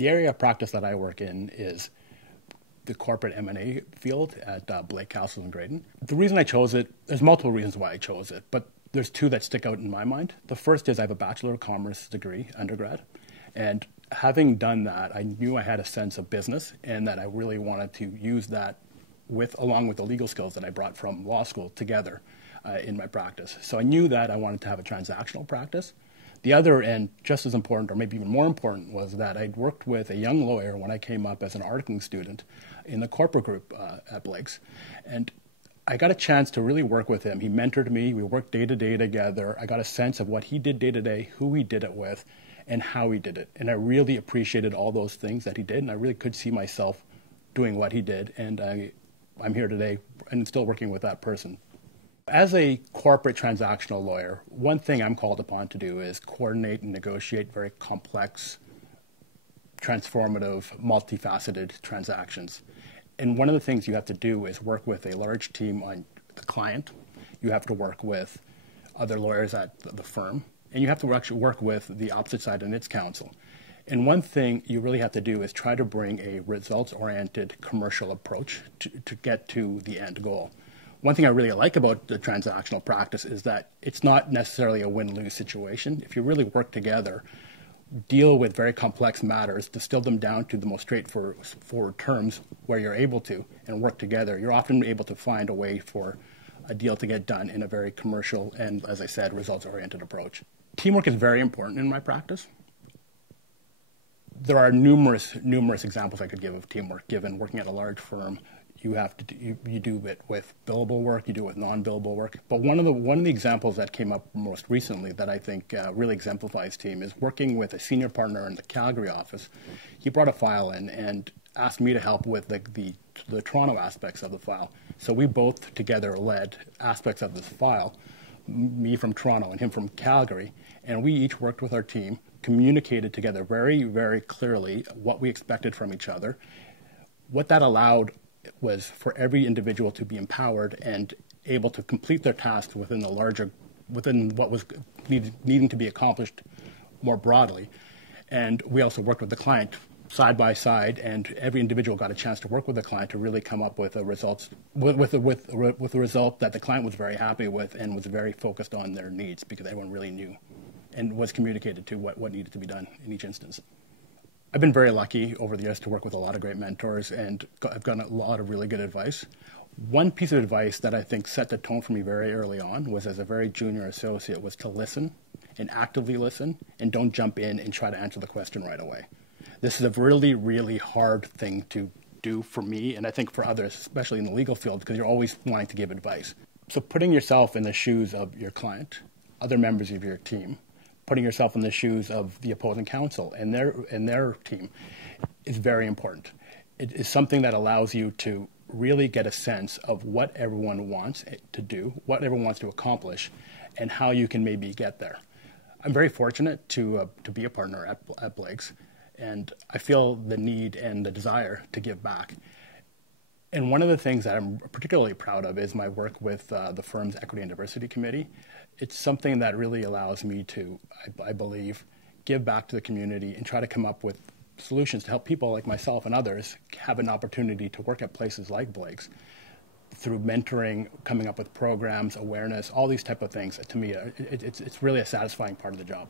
The area of practice that I work in is the corporate M&A field at Blake, Cassels, and Gradon. The reason I chose it, there's multiple reasons why I chose it, but there's two that stick out in my mind. The first is I have a Bachelor of Commerce degree, undergrad, and having done that, I knew I had a sense of business and that I really wanted to use that along with the legal skills that I brought from law school together in my practice. So I knew that I wanted to have a transactional practice. The other, and just as important, or maybe even more important, was that I'd worked with a young lawyer when I came up as an articling student in the corporate group at Blake's. And I got a chance to really work with him. He mentored me. We worked day to day together. I got a sense of what he did day to day, who he did it with, and how he did it. And I really appreciated all those things that he did, and I really could see myself doing what he did. And I'm here today and still working with that person. As a corporate transactional lawyer, one thing I'm called upon to do is coordinate and negotiate very complex, transformative, multifaceted transactions. And one of the things you have to do is work with a large team on the client. You have to work with other lawyers at the firm, and you have to actually work with the opposite side and its counsel. And one thing you really have to do is try to bring a results-oriented commercial approach to get to the end goal. One thing I really like about the transactional practice is that it's not necessarily a win-lose situation. If you really work together, deal with very complex matters, distill them down to the most straightforward terms where you're able to, and work together, you're often able to find a way for a deal to get done in a very commercial and, as I said, results-oriented approach. Teamwork is very important in my practice. There are numerous examples I could give of teamwork, given working at a large firm. You do it with billable work, you do it with non-billable work. But one of the examples that came up most recently that I think really exemplifies team is working with a senior partner in the Calgary office. He brought a file in and asked me to help with the Toronto aspects of the file. So we both together led aspects of this file, me from Toronto and him from Calgary, and we each worked with our team, communicated together very, very clearly what we expected from each other. What that allowed was for every individual to be empowered and able to complete their tasks within what was needing to be accomplished more broadly. And we also worked with the client side by side, and every individual got a chance to work with the client to really come up with a result that the client was very happy with and was very focused on their needs, because everyone really knew and was communicated to what needed to be done in each instance. I've been very lucky over the years to work with a lot of great mentors, and I've gotten a lot of really good advice. One piece of advice that I think set the tone for me very early on was, as a very junior associate, was to listen and actively listen, and don't jump in and try to answer the question right away. This is a really, really hard thing to do for me, and I think for others, especially in the legal field, because you're always wanting to give advice. So putting yourself in the shoes of your client, other members of your team, putting yourself in the shoes of the opposing counsel and their team is very important. It is something that allows you to really get a sense of what everyone wants to do, what everyone wants to accomplish, and how you can maybe get there. I'm very fortunate to be a partner at Blake's, and I feel the need and the desire to give back. And one of the things that I'm particularly proud of is my work with the firm's Equity and Diversity Committee. It's something that really allows me to, I believe, give back to the community and try to come up with solutions to help people like myself and others have an opportunity to work at places like Blake's through mentoring, coming up with programs, awareness, all these type of things. To me, it's really a satisfying part of the job.